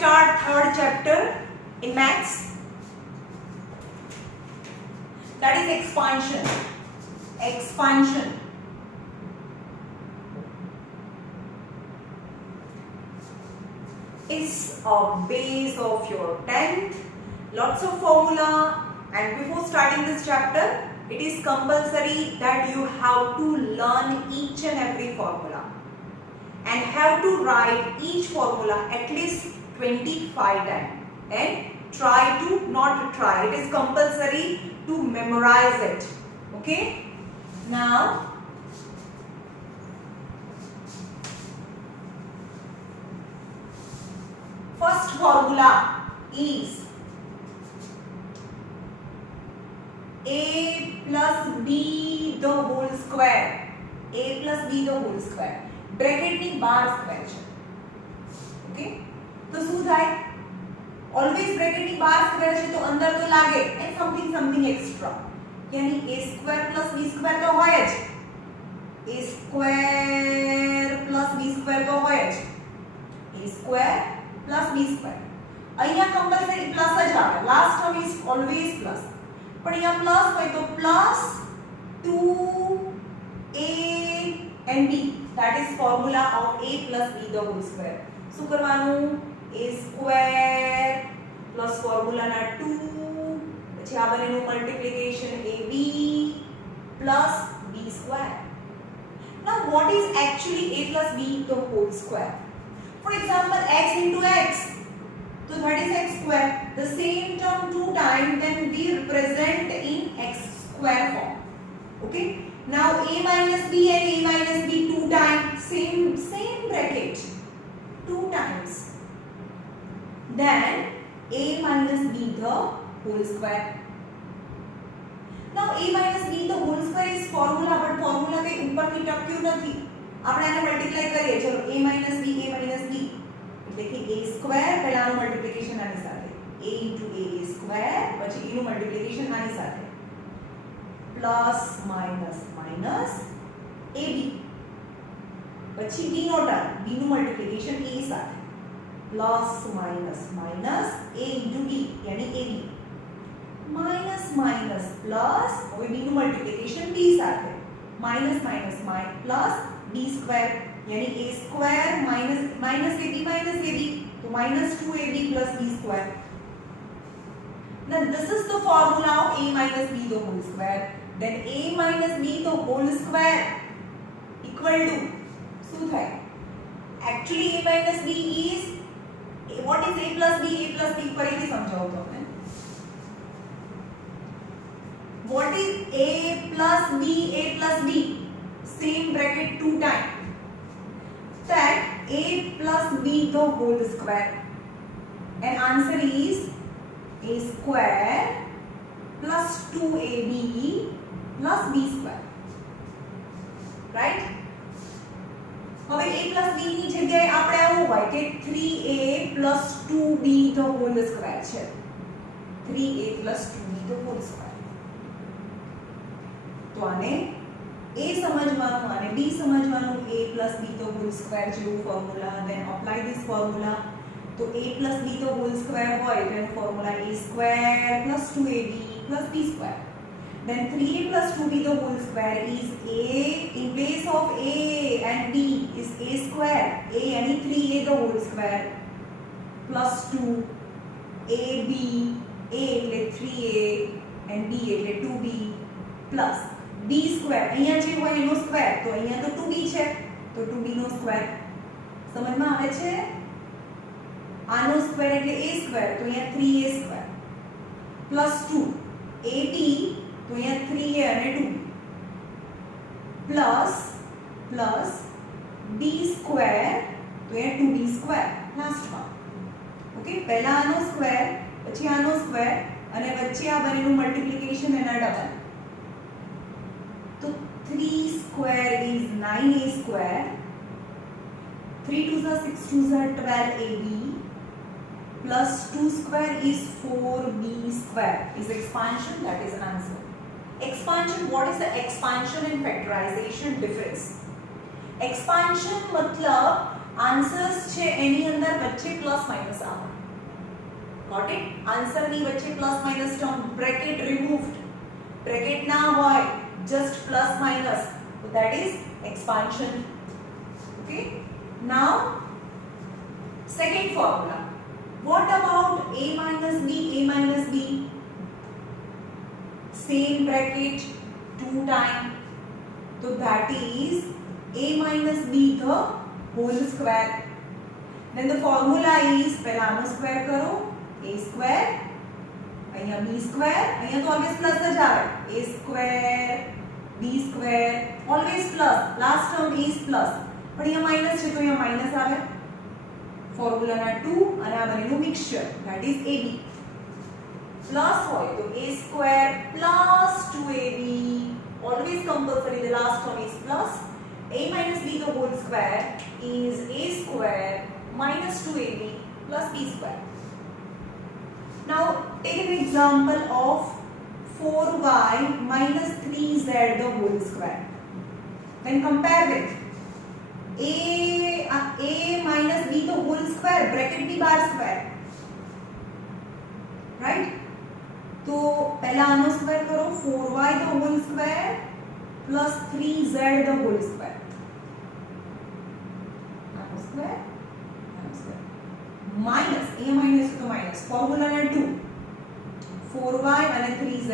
start third chapter in maths. That is expansion. Expansion. Is a base of your 10th. Lots of formula, and before starting this chapter, it is compulsory that you have to learn each and every formula and have to write each formula at least 25 times, and try to not try, it is compulsory to memorize it. Okay, now first formula is a plus b the whole square. A plus b the whole square. Bracket ની બહાર square છે. Okay, તો શું થાય? Always bracket ની બહાર square છે તો અંદર તો લાગે એન્ડ સમથિંગ એક્સ્ટ્રા, યાની a square plus b square તો હોય જ. a square plus b square તો હોય જ. a square plus b square. અહીંયા કમ્પલસરી પ્લસ જ આવે. Last term is always plus. પણ અહીંયા પ્લસ હોય તો plus 2a and b. That is formula of a plus b the whole square. શું કરવાનું? a square plus formula ના 2 પછી આ બંનેનું multiplication ab plus b square. Now what is actually a plus b the whole square? For example, x into x, so that is x square. The same term two times, then we represent in x square form. Okay, now a minus b and a minus b two times, same bracket, two times, then a minus b the whole square. Now a minus b the whole square is formula, but formula કઈ ઉપરથી ટક્યું નથી. આપણે આને multiply કરીએ. ચલો a minus b એટલે કે a square, પહેલાનું મલ્ટીપ્લિકેશન આની સાથે, a into a સ્ક્વેર, પછી એનું મલ્ટીપ્લિકેશન આની સાથે, પ્લસ માઇનસ માઇનસ ab, પછી b નો ટર્મ, b નું મલ્ટીપ્લિકેશન a સાથે, plus minus minus a into b યાની ab, minus minus plus, હવે b નું મલ્ટીપ્લિકેશન b સાથે, minus minus plus b square यानी a स्क्वायर माइनस ab, तो minus 2ab plus b square. Now this is the formula of a minus b the whole square. Then a minus b the whole square equal to, શું થાય? Actually a minus b is, what is a plus b? A plus b ફરીથી સમજાવું તમને. What is a plus b? A plus b, same bracket two times, that a plus b the whole square, and answer is a square plus 2ab plus b square, right? હવે a plus b ની જગ્યાએ આપણે આવું હોય કે 3a plus 2b the whole square છે. 3a plus 2b the whole square. તો આને a સમજવાનું અને b સમજવાનું. a plus b the whole square જેવું formula, then apply this formula. તો a plus b the whole square હોય તો એનો formula a square plus 2ab plus b square. Then 3a plus 2b the whole square is a, in place of a and b is a square. a यानी 3a the whole square plus 2 ab, a એટલે 3a and b એટલે 2b plus b square. અહીંયા જે હોય એનો square, તો અહીંયા તો 2b છે, તો 2b નો સ્ક્વેર. સમજમાં આવે છે? આનો સ્ક્વેર એટલે a સ્ક્વેર, તો અહીંયા 3a સ્ક્વેર પ્લસ 2 ab, તો અહીંયા 3a અને 2 પ્લસ b સ્ક્વેર, તો અહીંયા 2b સ્ક્વેર લાસ્ટમાં. ઓકે, પહેલા આનો સ્ક્વેર, પછી આનો સ્ક્વેર, અને વચ્ચે આ બંનેનું મલ્ટીપ્લિકેશન એના ડબલ. तो 3 square is 9a square, 3 2s are 6 2s are 12ab plus 2 square is 4b square is expansion. That is an answer. Expansion, what is the expansion and factorization difference? Expansion मतलब answers છે એની અંદર વચ્ચે plus minus આવે. Got it? Answer ની વચ્ચે plus minus term, bracket removed, bracket ના હોય, just plus minus, so that is expansion. Okay, now second formula, what about a minus b, same bracket 2 time, so that is a minus b the whole square. Then the formula is પહેલા આનો square કરો, a square, અહીંયા b square, અહીંયા તો always plus જ આવે, a square b square, always plus, last term is plus, પણ અહીંયા minus છે તો અહીંયા minus આવે. ફોર્મ્યુલાના 2 અને આ બંનેનું mixture, that is ab. Plus હોય તો a square plus 2ab, always compulsory, the last term is plus. a minus b the whole square is a square minus 2ab plus b square. Now take an example of 4y minus 3z the whole square. Then compare with a minus b the whole square, bracket b bar square, right? तो पहला आनो square करो, 4y the whole square plus 3z the whole square. आनो square minus, a minus तो minus, formula ना 2, 4y અને 3z,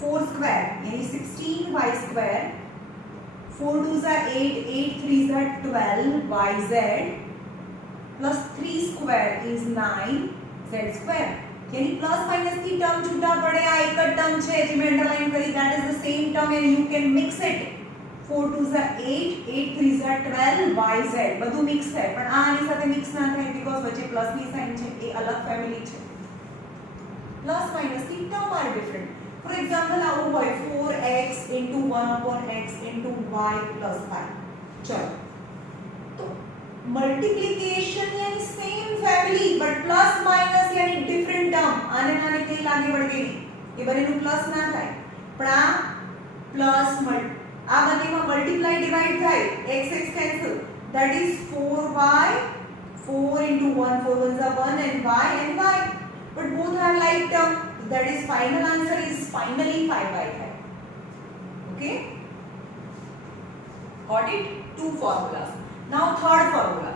4 square यानी 16y square, 4 2s are 8, 8 3s are 12 yz plus 3 square is 9 z square. यानी plus minus की term छूटा पड़े, आ एक टर्म છે જે મે અંડરલાઈન કરી, that is the same term and you can mix it. 4 2s are 8, 8 3s are 12 yz બધું mix થાય, પણ આ આની સાથે મિક્સ ના થાય because વચ્ચે પ્લસ ની સાઇન છે, એ અલગ ફેમિલી છે. પ્લસ માઇનસ की term are different. For example, આવું હોય 4x into 1 upon x into y plus 5. चलो, तो मल्टीप्लिकेशन यानी same family but plus minus यानी डिफरेंट टर्म. आने नाने कई लागे बढ़ गई, ये बनेનું પ્લસ ના થાય, પણ આ પ્લસ આ બંનેમાં મલ્ટીપ્લાય ડિવાઇડ થાય, x x cancel, that is 4y, 4 into 1, 4 ones are 1 and y, but both have like term, that is final answer is finally 5y. Okay, got it? Two formulas. Now third formula,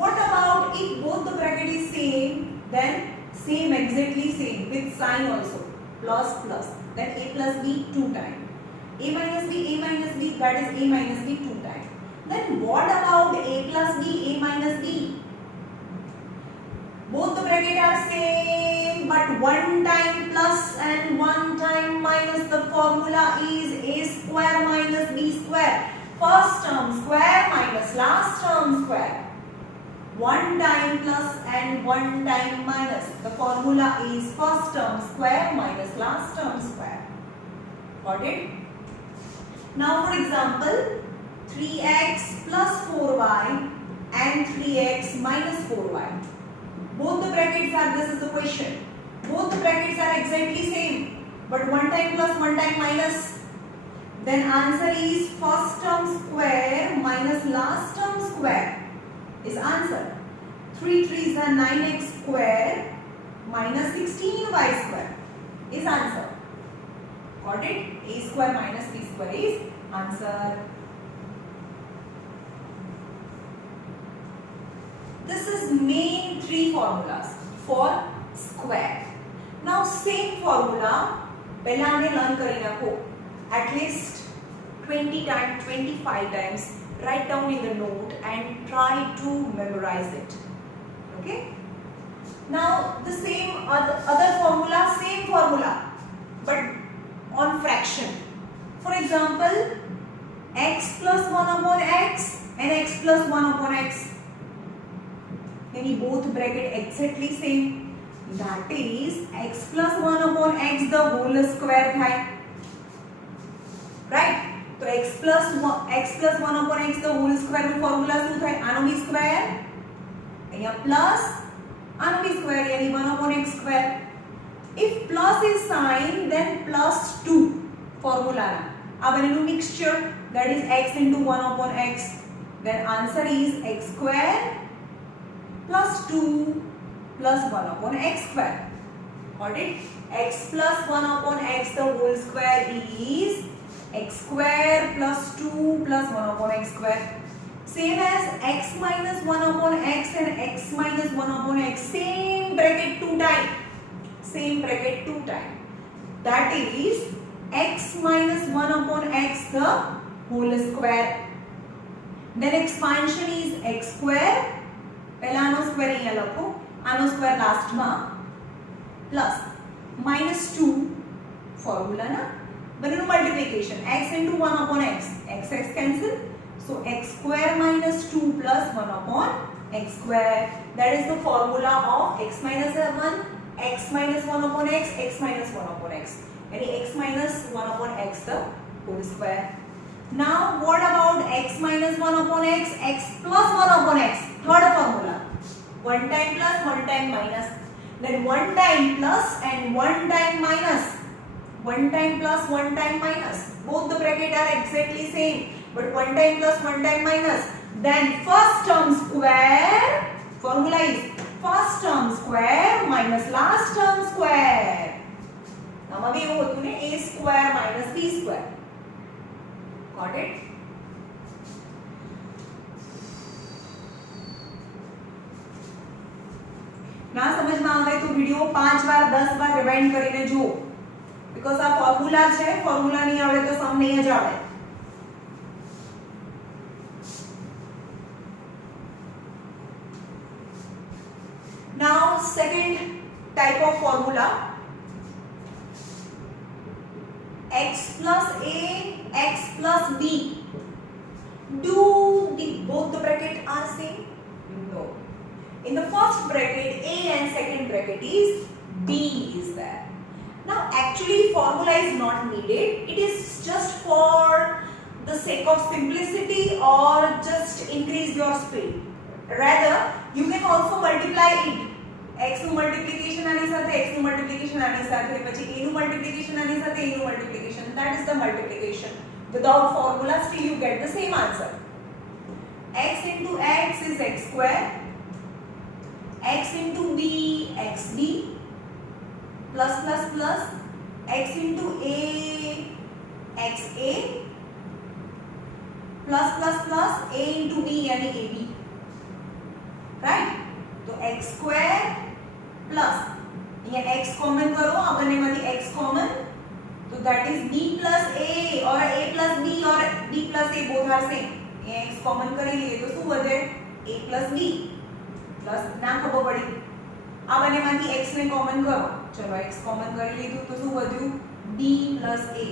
what about if both the bracket is same, then same, exactly same with sign also, plus plus, then a plus b 2 times, a minus b, that is a minus b 2 times. Then what about a plus b, a minus b? Both the bracket are same but one time plus and one time minus, the formula is a square minus b square. First term square minus last term square. One time plus and one time minus, the formula is first term square minus last term square. Got it? Now for example, 3x plus 4y and 3x minus 4y. Both the brackets are, this is the question, both the brackets are exactly same but one time plus one time minus, then answer is first term square minus last term square is answer. 3 3s are 9x square minus 16y square is answer. Got it? A square minus b square is answer. This is main 3 formulas for square. Now same formula પહેલા આને learn કરી નાખો at least 20 times, 25 times. Write down in the note and try to memorize it. Okay? Now the same other formula, same formula but on fraction. For example, x plus 1 upon x and x plus 1 upon x. यानी both bracket exactly same, that is x plus 1 upon x the whole square થાય, right? तो x plus 1 upon x the whole square નું formula શું થાય? આનો b square અહીંયા plus આનો b square यानी 1 upon x square. If plus is sign then plus 2 formula. આ બંનેનું mixture that is x into 1 upon x, then answer is x square plus 2 plus 1 upon x square. Got it? X plus 1 upon x the whole square is x square plus 2 plus 1 upon x square. Same as x minus 1 upon x and x minus 1 upon x, same bracket 2 times. Same bracket 2 times. That is x minus 1 upon x the whole square. Then expansion is x square. પહેલા આનો square અહીંયા લખો, આનો square લાસ્ટમાં plus minus 2 ફોર્મ્યુલાના બંનેનું multiplication x into 1 upon x, x cancel, so x square minus 2 plus 1 upon x square. That is the formula of x minus 1, x minus 1 upon x, x minus 1 upon x. And x minus 1 upon x the whole square. Now what about x minus 1 upon x, x plus 1 upon x? Third formula. One time plus, one time minus. Then one time plus and one time minus. One time plus, one time minus. Both the bracket are exactly same, but one time plus, one time minus. Then first term square. Formula is first term square minus last term square. આમાં કેવું હતું ને, a square minus b square. Got it? ના સમજમાં આવે તો video 5 વાર 10 વાર રિવાઇન્ડ કરીને જુઓ, બીકોઝ આ ફોર્મ્યુલા છે, ફોર્મ્યુલા નહીં આવડે તો સમ નહીં જ આવડે. Now second type of formula, x plus a, x plus b. Do both the bracket are same? No. In the first bracket a and second bracket is b is there. Now actually formula is not needed. It is just for the sake of simplicity or just increase your speed. Rather you can also multiply it. x નું multiplication આની સાથે, x નું multiplication આની સાથે, પછી a નું multiplication આની સાથે, a નું multiplication. That is the multiplication. Without formula still you get the same answer. X into x is x square, x into b xb, plus plus plus, x into a xa, plus plus plus, a into b यानी ab. Right? तो x square plus ये x common करो, आ બંનેમાંથી x common, तो that is b plus a or a plus b or b plus a both are same. ये x common કરી લઈએ તો શું વધે, a plus b પ્લસ ના ખબર પડી, આ બંનેમાંથી x ને કોમન કરો, ચલો x કોમન કરી લીધું તો શું વધ્યું, b plus a.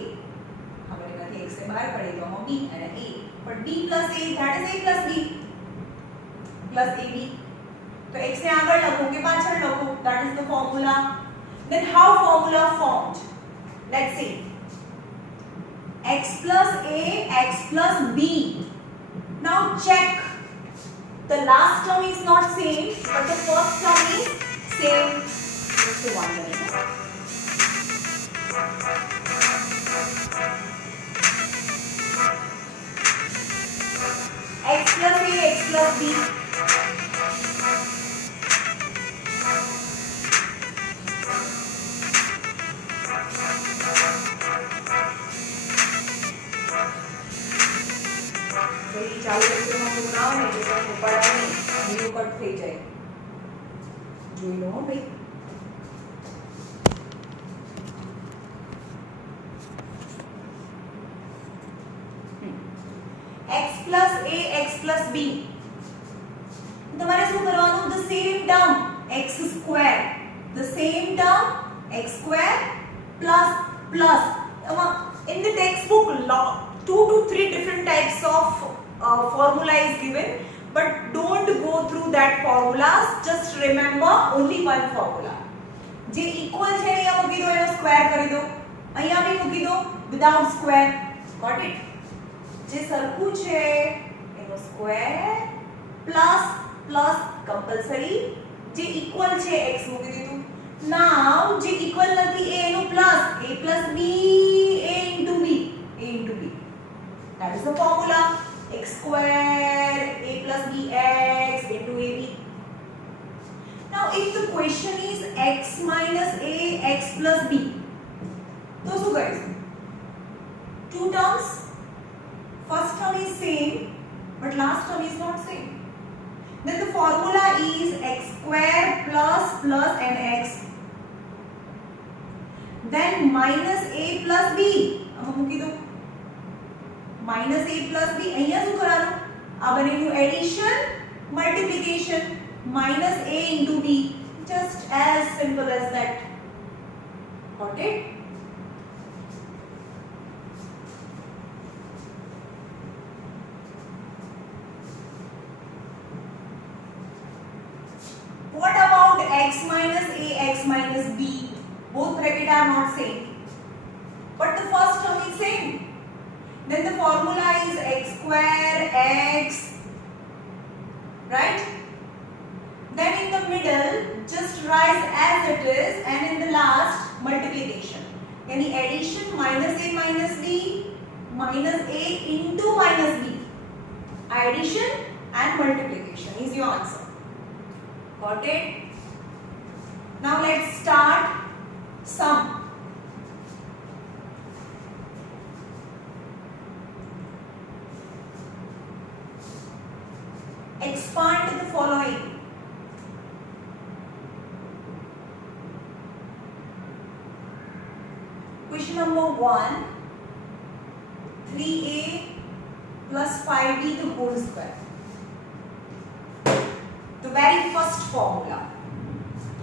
આ બંનેમાંથી x ને બહાર કાઢી દો, b અને a, but b plus a that is a plus b plus ab. तो x ने આગળ લખો કે પાછળ લખો, that is the formula. Then how formula formed? Let's see. X plus a, x plus b. Now check. The last term is not same, but the first term is same. Just one minute. X plus a, x plus b. ચાલુ લેક્ચરમાં હું ના આવે ને તો ઉપાડા નહીં, video cut થઈ જાય, જોઈ લો ભાઈ. x plus a, x plus b. તમારે શું કરવાનું, the same term x square, the same term x square plus plus. In the textbook 2 to 3 different types of formula is given, but don't go through that formulas, just remember only one formula. જે equal છે અહીંયા મૂકી દો, એનો square કરી દો, અહીંયા બી મૂકી દો without square. Got it? જે સરખું છે એનો સ્ક્વેર પ્લસ પ્લસ કમ્પલસરી, જે equal છે x મૂકી દીધું. Now જે equal નથી એ એનું plus, a plus b, a into b, a into b. is the formula. X square a plus bx into ab. Now if the question is x minus a x plus b, तो શું કરીશું? Two terms, first term is same but last term is not same. Then the formula is x square plus and x, then minus a plus b. अब મૂકી દો minus a plus b. અહીંયા શું કરવાનું? આ બનેનું addition multiplication, minus a into b, just as simple as that. Got it? What about x minus a, x minus b? Both bracket are not same, but the first term is same. Then the formula is x square x, right? Then in the middle just write as it is, and in the last multiplication. Yani addition minus a minus b minus a into minus b. Addition and multiplication is your answer. Got it? Now let's start sum. Expand the following. Question number 1, 3a plus 5b the whole square. The very first formula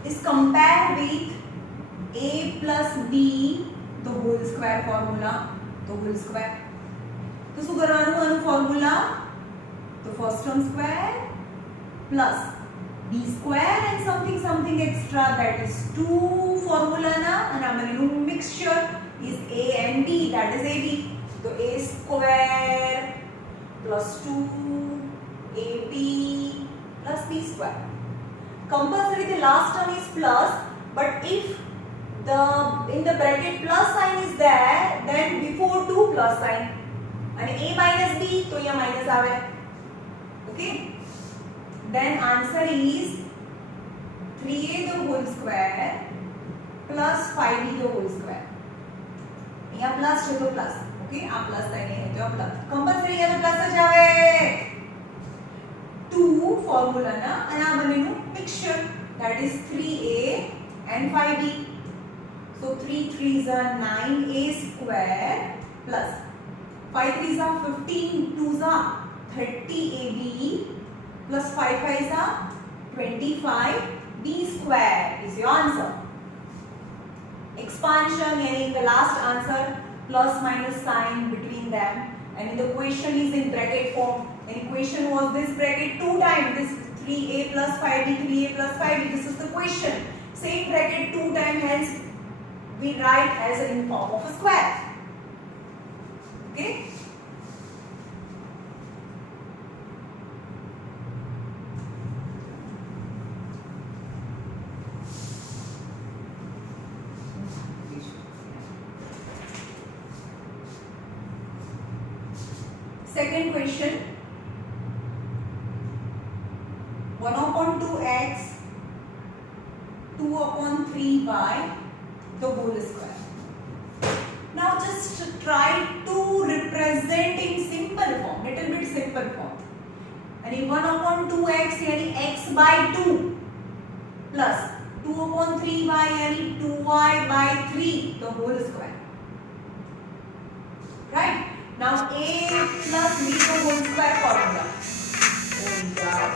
is compared with a plus b the whole square formula, the whole square. तो શું કરવાનું આનું formula? The first term square plus b square and something extra, that is 2 formula na, and our mixture is a and b, that is ab. So a square plus 2ab plus b square. Compulsory the last term is plus, but if in the bracket plus sign is there, then before 2 plus sign, and a minus b, तो यहाँ minus आवे. Okay? Then answer is 3a the whole square plus 5b the whole square. यहाँ plus है तो plus. Okay? आ plus sign है तो plus. Compulsory यहाँ तो plus आ जावे. 2 formula na, and uh बनेनु mixture, that is 3a and 5b. So 3 3s are 9a square plus 5 3s are 15, 2s are 30ab plus 5 5s are 25b square is your answer. Expansion, yani in the last answer plus minus sign between them, and in the question is in bracket form. And question was this bracket 2 times, this 3a plus 5b, 3a plus 5b, this is the question. Same bracket 2 times, hence we write as in form of a square. Okay? Second question, 1 upon 2x 2 upon 3y the whole square. Now just try to represent in simple form, little bit simple form. And 1 upon 2x yani x by 2 plus 2 upon 3y yani 2y by 3 the whole square. Right? Now a plus b the whole square formula. Oh God.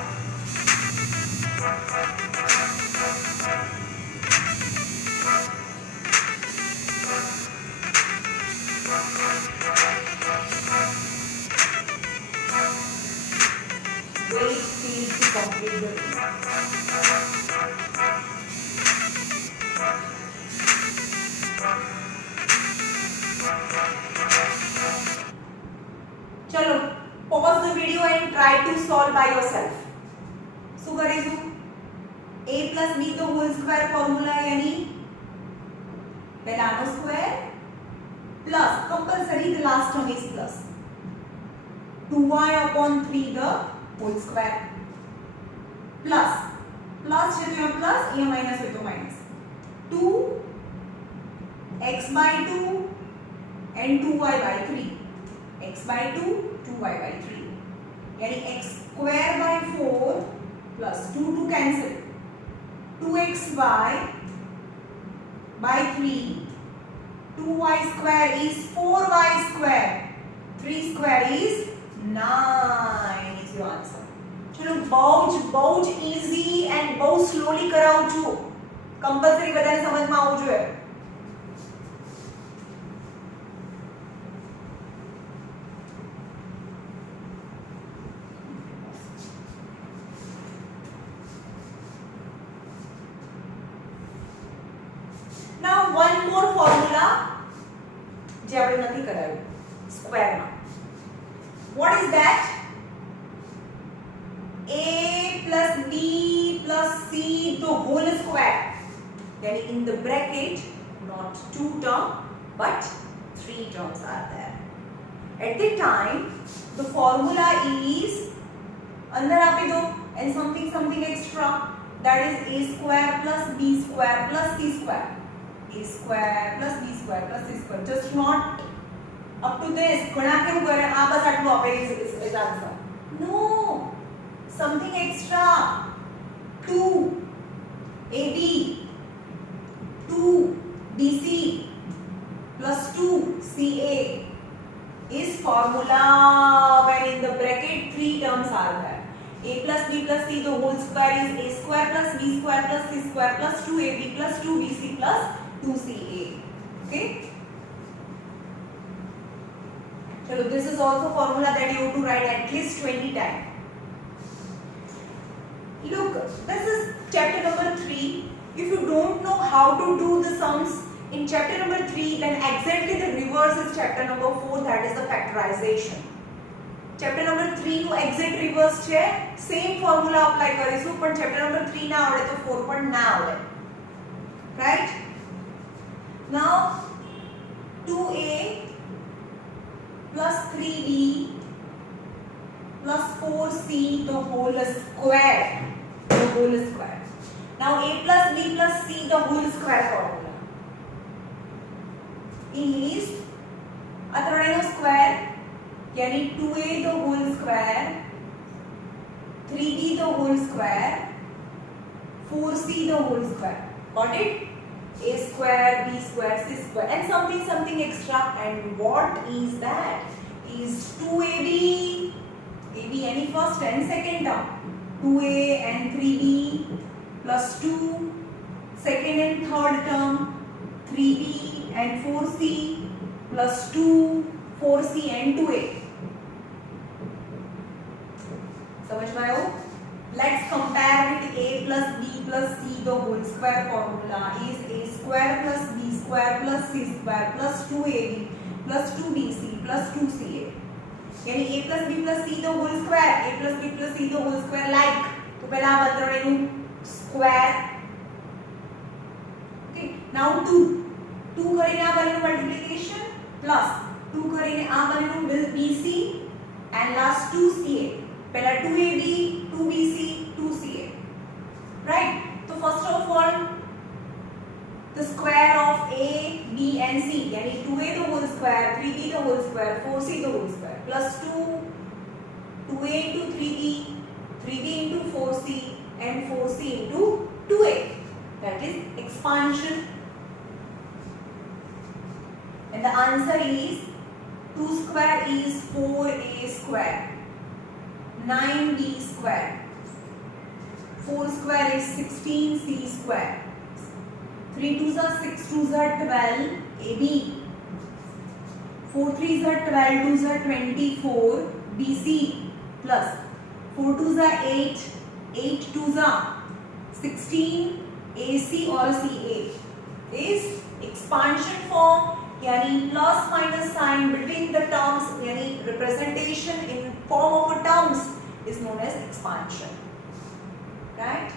Wait till to complete the चलो pause the video and try to solve by yourself. શું કરીશું? a plus b the whole square formula यानी पहला no square plus compulsory the last term is plus. 2y upon 3 the whole square plus plus છે તો plus અહીંયા minus હોય તો minus 2x by 2 and 2y by 3 x by 2 2y by 3 यानी x square by 4 plus 2 to cancel 2xy by 3 2y square is 4y square 3 square is 9 is your answer. चलो बहुत easy and बहुत slowly कराऊं છું compulsory બધાને સમજમાં આવવું જોઈએ. Now one more formula જે આપણે નથી કરાયું સ્ક્વેર માં. What is that? A plus B plus C the whole square. Yani in the bracket not 2 terms but 3 terms are there. At the time the formula is अंदर आपी दो and something extra, that is a square plus b square plus c square. A square plus b square plus c square. Just not up to this. घणा केवु करे आ बस આટલું આપે is answer. No, something extra. 2ab 2bc plus 2ca is formula when in the bracket 3 terms are there. A plus b plus c the whole square is a square plus b square plus c square plus 2ab plus 2bc plus 2ca. Okay. So this is also formula that you have to write at least 20 times. Look, this is chapter number 3. If you don't know how to do the sums in chapter number 3, then exactly the reverse is chapter number 4, that is the factorization. Chapter number 3 નું exact reverse છે, same formula apply કરીશું, પણ chapter number 3 ના આવડે તો 4 પણ ના આવડે. Right? Now 2a plus 3b plus 4c the whole square. The whole square. Now a plus b plus c the whole square formula is a triangle square, यानी 2a the whole square, 3b the whole square, 4c the whole square. Got it? A square, b square, c square, and something extra. And what is that? Is 2ab, ab any first and second term, 2a and 3b plus 2 second and third term, 3b and 4c plus 2 4c and 2a. समझ में आयो? Let's compare with a plus b plus c the whole square formula is a square plus b square plus c square plus 2ab plus 2bc plus 2ca. यानी a plus b plus c the whole square, a plus b plus c the whole square like, तो पहला આ બતાડેલું square. Okay, now 2 કરીને આ બનેલું multiplication plus 2 કરીને આ બનેલું will bc and last 2ca. पहला 2ab 2bc 2ca. Right? So first of all the square of a b and c, यानी 2a the whole square, 3b the whole square, 4c the whole square plus 2a into 3b, 3b into 4c and 4c into 2a. That is expansion. And the answer is 2 square is 4a square, 9b square, 4 square is 16c square, 3 2s are 6 2s are 12 ab, 4 3s are 12 2s are 24 bc plus 4 2s are 8 8 2s are 16 ac or ca is expansion form, यानी plus minus sign between the terms, यानी representation in form of a terms is known as expansion. Right?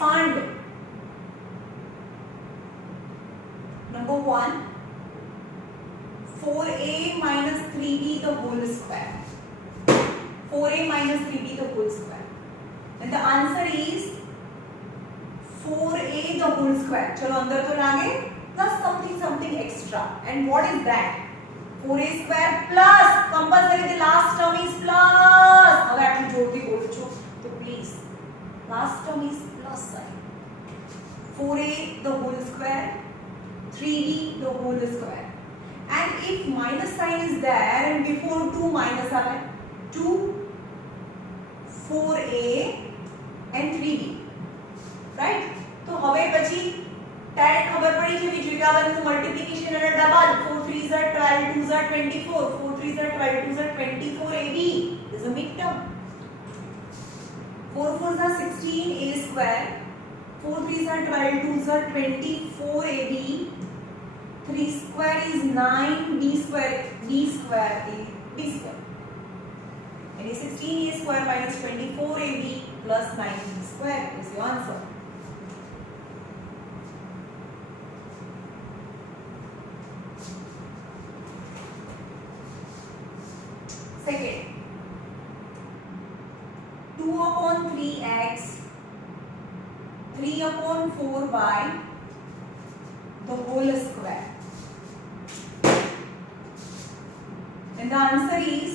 expand. Number 1, 4a minus 3b the whole square. 4a minus 3b the whole square. And the answer is 4a the whole square. चलो अंदर तो लागे plus something extra. And what is that? 4a square plus compulsory the last term is plus. હવે આટલું જોરથી બોલું છું તો please last term is plus sign. 4a the whole square, 3b the whole square. And if minus sign is there and before 2 minus આવે 2 4a and 3b, right? तो હવે પછી डायरेक्ट खबर पड़ी છે બીજું કે આ બધું મલ્ટીપ્લિકેશન અને double 4 3s are 12 2s are 24 4 3s are 12 2s are 24 ab is a mid term. 4 4s are 16 a square, 4 3s are 12 2s are 24 ab, 3 square is 9 b square a b square. And 16 a square minus 24 ab plus 9 b square is your answer. Second, 2 upon 3x, 3 upon 4y, the whole square. And the answer is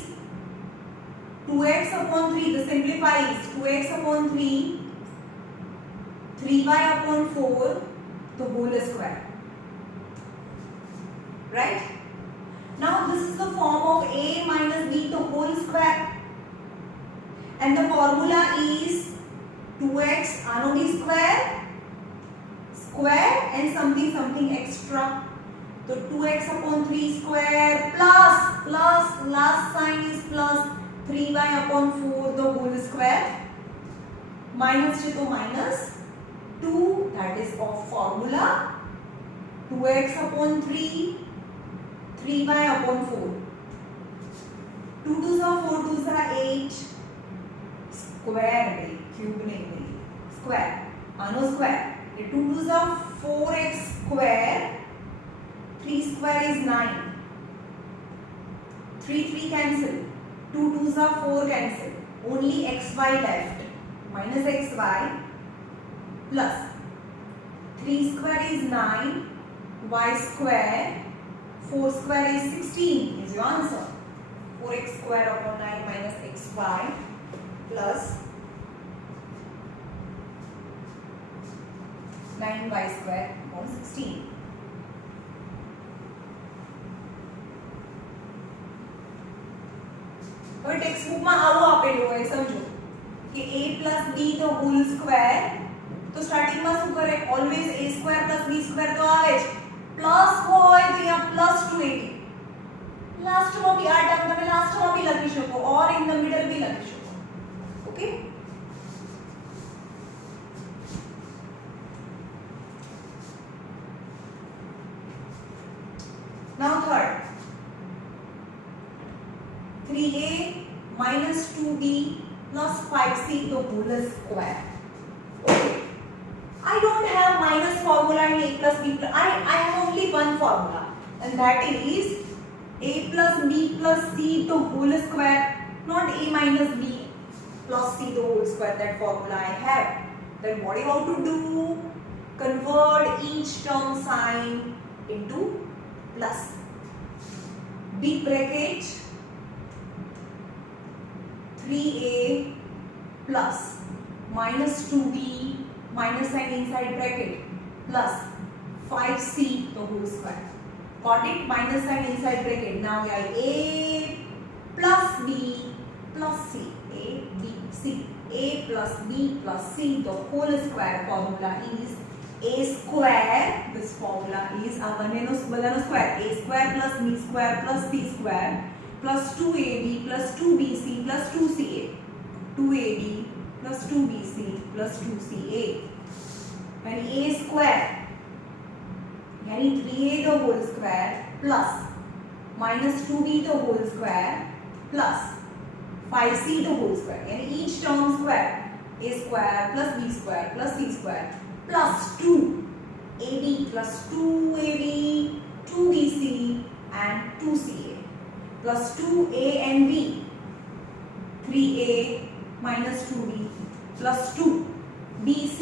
2x upon 3, the simplifies 2x upon 3, 3y upon 4, the whole square. Right? Now this is the form of a minus b the whole square. And the formula is 2x आनो b square and something extra. So 2x upon 3 square plus last sign is plus 3y upon 4 the whole square. Minus to minus 2, that is of formula 2x upon 3 3y upon 4. 2 2s are 4 2s are 8 square नहीं cube नहीं square आनो square. ये 2 2s are 4x square, 3 square is 9, 3 cancel, 2 2s are 4 cancel, only xy left, minus xy plus 3 square is 9, y square, 4 square is 16 is your answer. 4x square upon 9 minus xy plus 9y square upon 16. હવે text બુકમાં આવું આપેલું હોય સમજો કે a + b the whole square, તો સ્ટાર્ટિંગમાં શું કરે always a square + b square તો આવે જ, પ્લસ હોય તો અહીંયા +2ab, લાસ્ટમાં બી આ ટર્મ તમે લાસ્ટમાં બી લખી શકો ઓર ઇન ધ મિડલ બી લખી શકો. Okay, now third, 3a minus 2b plus 5c the whole square. Okay, I don't have minus formula in a plus b plus, I have only one formula, and that is a plus b plus c the whole square, not a minus b plus c the whole square. That formula I have. Then what you have to do? Convert each term sign into plus. Big bracket 3a plus minus 2b minus sign inside bracket plus 5c the whole square. Got it? Minus sign inside bracket. Now we have a plus b plus c. A b c. A plus b plus c the whole square. Formula is a square. This formula is a banana square. A square plus b square plus c square plus 2ab plus 2bc plus 2ca. 2ab plus 2bc plus 2ca. When a square, यानी 3a the whole square plus minus 2b the whole square plus 5c the whole square, यानी each term square. a square plus b square plus c square plus 2ab plus 2ab 2bc and 2ca plus 2a and b 3a minus 2b plus 2bc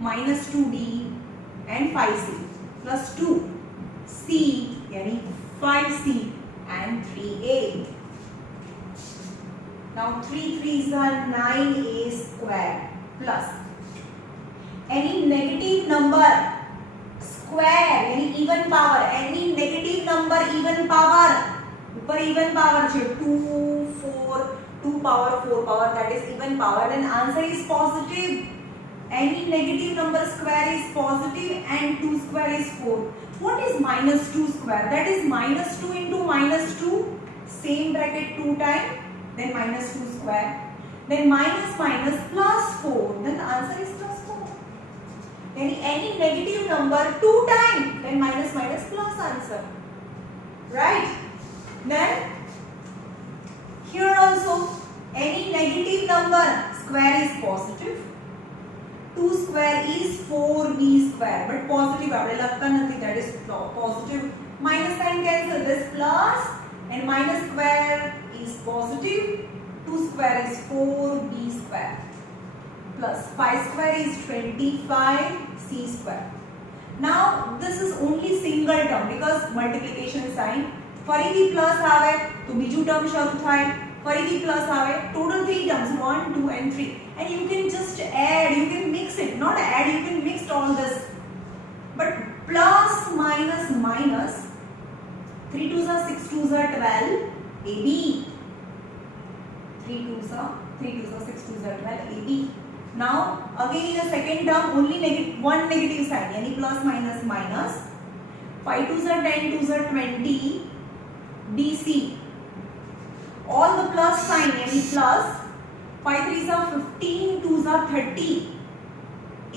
minus 2d and 5c plus 2c यानी 5c and 3a. Now 3 3s are 9a square plus any negative number square यानी even power, any negative number even power, ऊपर even power છે 2 4 2 power 4 power, that is even power, then answer is positive. Any negative number square is positive and 2 square is 4. What is minus 2 square? That is minus 2 into minus 2, same bracket 2 times, then minus 2 square, then minus minus plus 4, then the answer is plus 4. Then any negative number 2 times, then minus minus plus answer, right? Then here also any negative number square is positive, 2 square is 4b square, but positive આપણે લખતા નથી, that is positive. Minus sign cancel, this plus and minus square is positive, 2 square is 4b square plus 5 square is 25c square. Now this is only single term because multiplication sign. ફરીથી plus આવે તો બીજું term શરૂ થાય, ફરીથી plus આવે, total 3 terms 1 2 and 3, and you can just add, you can mix it, not add, you can mix all this, but plus minus minus 3 2s are 6 2s are 12 ab, 3 2s are 6 2s are 12 ab. Now again in the second term only one negative sign yani plus minus minus, 5 2s are 10 2s are 20 bc, all the plus sign yani plus, 5 3s are 15 2s are 30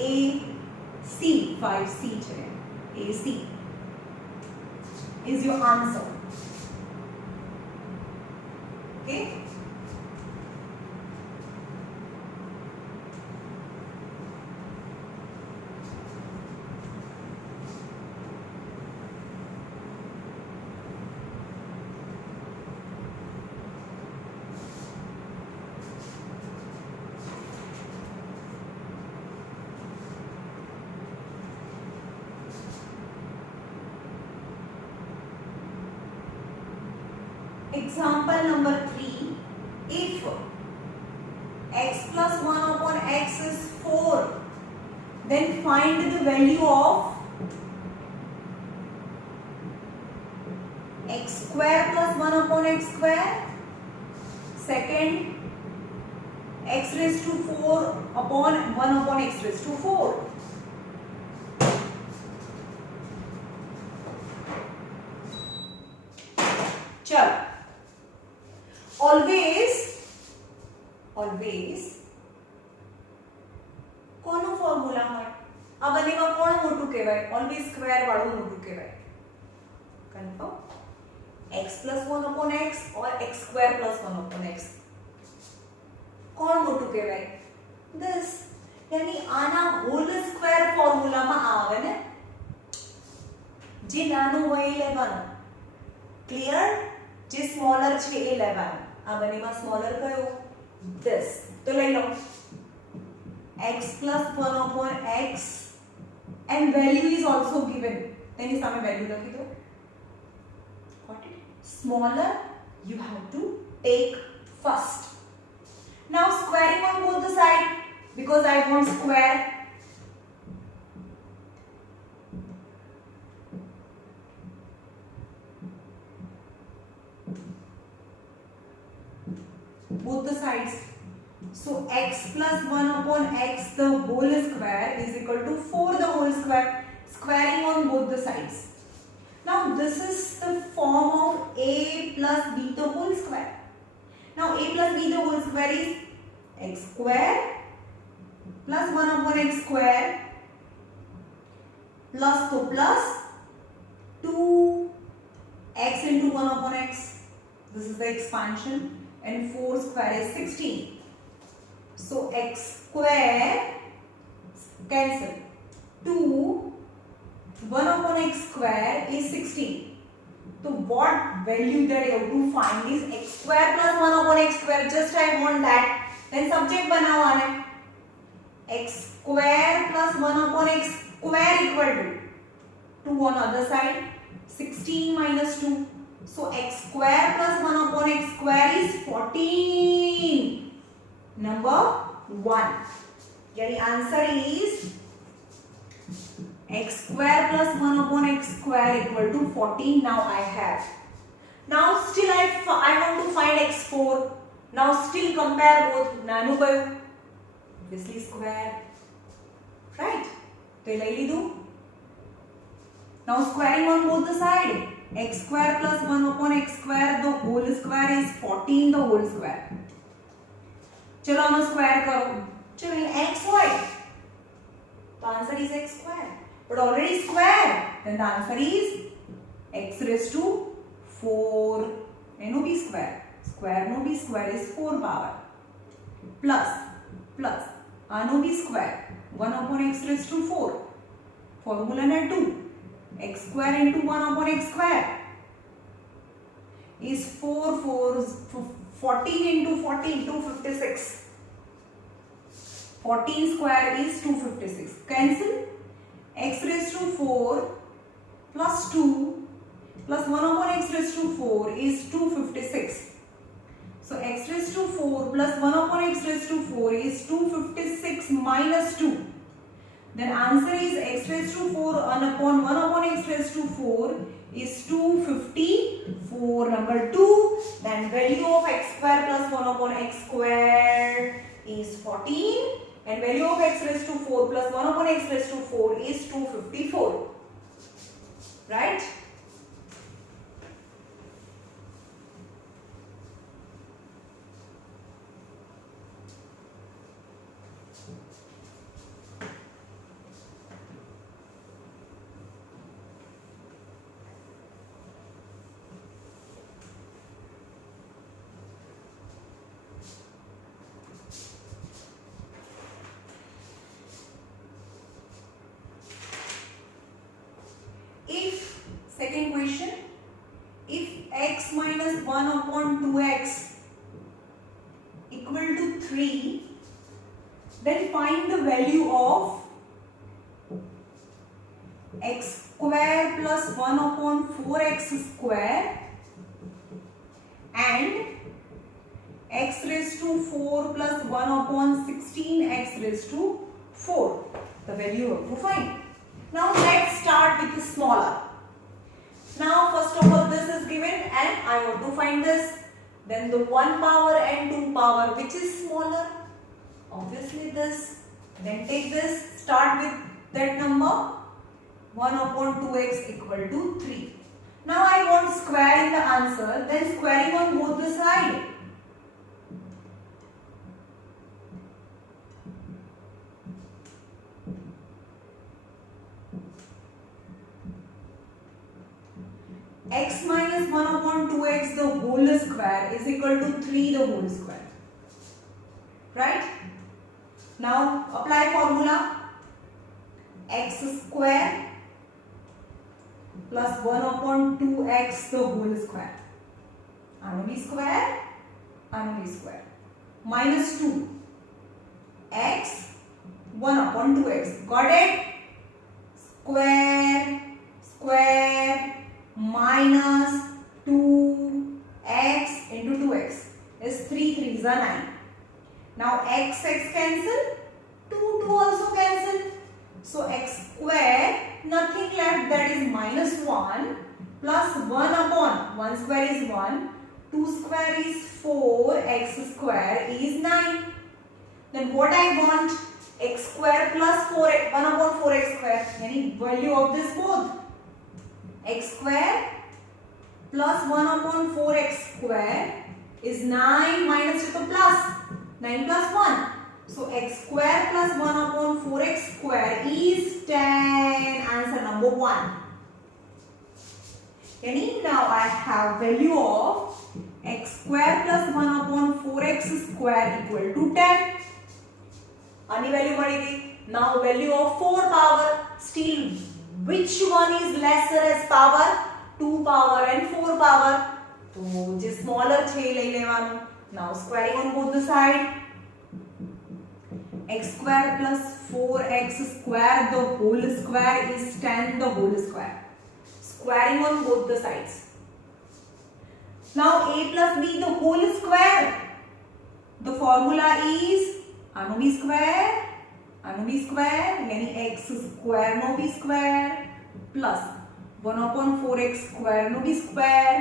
ac, 5c છે ac is your answer. Okay, example number 3, if x plus 1 upon x is 4, then find the value of x square plus 1 upon x square, second x raised to 4 upon 1 upon x raised to 4. चल always કોનો formula હોય? આ બંનેમાં કોણ મોટું કહેવાય? always square વાળું મોટું કહેવાય. Confirm? x plus 1 upon x or x square plus 1 upon x, કોણ મોટું કહેવાય? this, यानी આના હોલ સ્ક્વેર ફોર્મ્યુલામાં આવે ને, જે નાનું હોય એ લેવાનું, ક્લિયર? જે સ્મોલર છે એ લેવાનું. આ બંનેમાં સ્મોલર કયો? this. તો લઈ લો x plus 1 upon x and value is also given. તેની સામે value લખી દો. Got it? Smaller you have to take first. Now squaring on both the side because I want square. Both the sides. So x plus 1 upon x the whole square is equal to 4 the whole square. Squaring on both the sides. Now this is the form of a plus b the whole square. Now a plus b the whole square is x square plus 1 upon x square plus to plus 2x into 1 upon x. This is the expansion. And 4 square is 16. So x square cancel. 2 1 upon x square is 16. So what value that you have to find is x square plus 1 upon x square. Just I want that. Then subject बनाओ x square plus 1 upon x square equal to 2 on other side. 16 minus 2. So x square plus 1 upon x square is 14. Number 1. Yani answer is x square plus 1 upon x square equal to 14. Now I have. Now still I want to find x4. Now still compare both. Nanu kayo? Obviously square. Right? So I will now squaring on both the side. X square plus 1 upon x square, the whole square is 14 the whole square. चलो हम square करो. चलो x y. The answer is x square. But already square. Then the answer is x raised to 4. No b square. Square no b square is 4 power. Plus no b square. 1 upon x raised to 4. Formula na 2. X square into 1 upon x square is 14 into 14, 256. 14 square is 256. Cancel. X raised to 4 plus 2 plus 1 upon x raised to 4 is 256. So x raised to 4 plus 1 upon x raised to 4 is 256 minus 2. Then answer is x raised to 4 upon 1 upon x raised to 4 is 254. Number 2. Then value of x square plus 1 upon x square is 14. And value of x raised to 4 plus 1 upon x raised to 4 is 254. Right? Second question, if x minus 1 upon 2x equal to 3, then find the value of x square plus 1 upon 4x square and x raised to 4 plus 1 upon 16x raised to 4. The value of to find. Now let's start with the smaller. Now first of all this is given and I want to find this. Then the 1 power and 2 power, which is smaller? Obviously this. Then take this, start with that number 1 upon 2x equal to 3. Now I want squaring the answer, then squaring on both the sides. X minus 1 upon 2x the whole square is equal to 3 the whole square. Right? Now apply formula. X square plus 1 upon 2x the whole square. B square, B square. Minus 2. X 1 upon 2x. Got it? Square, square. Minus 2x into 2x is 3 3s are 9. Now x cancel, 2 also cancel. So x square, nothing left, that is minus 1 plus 1 upon 1 square is 1, 2 square is 4, x square is 9. Then what I want? X square plus 4x, 1 upon 4x square. Any value of this both? X square plus 1 upon 4x square is 9 minus with a plus. 9 plus 1. So x square plus 1 upon 4x square is 10. Answer number 1. Now I have value of x square plus 1 upon 4x square equal to 10. આની value મળી ગઈ. Now value of 4 power, still which one is lesser as power? 2 power and 4 power. તો જે smaller છે એ લઈ લેવાનું. Now squaring on both the side. x square plus 4x square the whole square is 10 the whole square. Squaring on both the sides. Now a plus b the whole square. The formula is anu b square yani x square no b square plus 1 upon 4x square no b square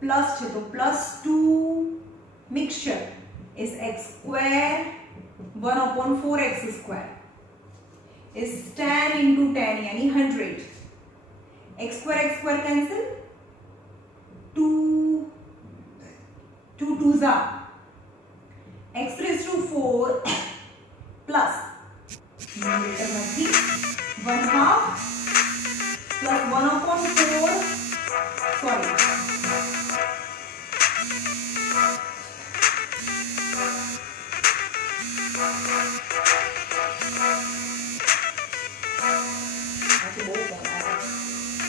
plus છે તો plus 2 mixture is x square 1 upon 4x square is 10 into 10 yani 100. x square cancel. 2 2s are x raised to 4 plus numerator માંથી 1/2 plus 1 upon 4 sorry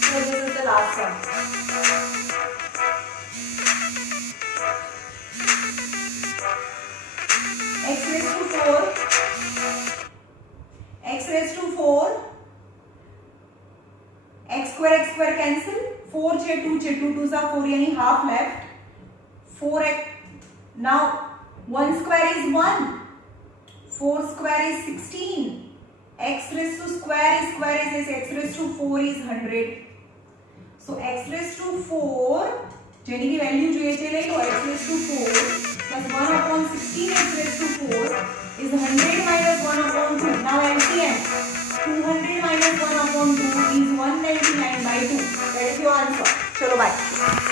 so this is the last one. x raised to 4 x square cancel. 4 છે 2 છે 2 2s are 4 yani half left. 4x now 1 square is 1, 4 square is 16, x raised to square is x raised to 4 is 100. So x raised to 4 જેની B value જોઈએ છે લઈ લો. x raised to 4 plus 1 upon 16 x raised to 4 is 100 minus 1 upon 2. Now LCM 200 minus 1 upon 2 is 199 by 2. That is your answer. चलो bye.